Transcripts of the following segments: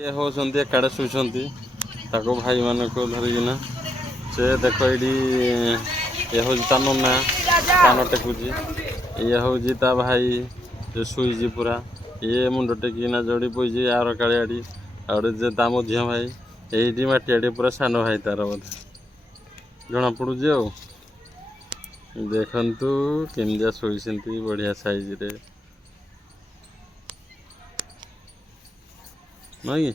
ये होचंती एकाडे शुचंती ताको भाई मानको धरिकिना से देखो एडी ये हूँ ता नना कान टेकुची ये हूँ ता भाई जो शुईची पूरा ये मुंड टेकिना जोड़ी पई आर कालियाड़ी और जे ता मो झिया भाई यही माटियाड़ी पूरा सान भाई तार बोधे जना पड़ुची आ देखंतु केमिया शोइसेंती बढ़िया साइज रे नहीं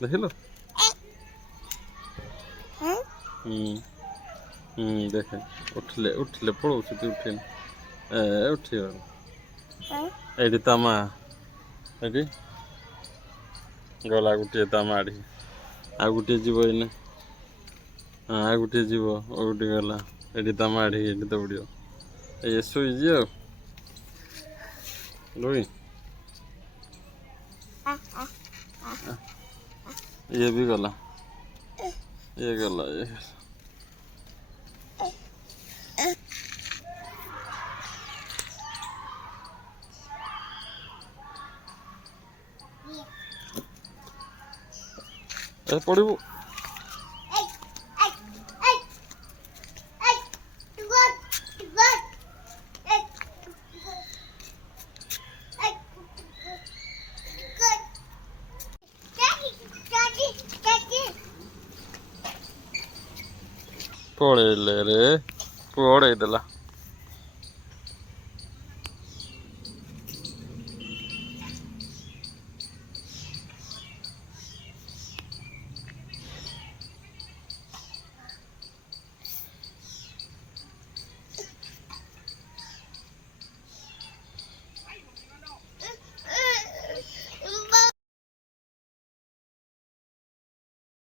देखिलो देखे उठले उठले पड़ोसी उठे उठी एडी तमा एडी गला गोटे तमा आड़ी आ गोटे जीव एने हाँ आ गोटे जीव गोटे गला एडी तमा आड़ी एडी दौड़ियो ये शुईजी आ लोई ये भी गला ये गला ये पड़ू पड़े रे पड़े देला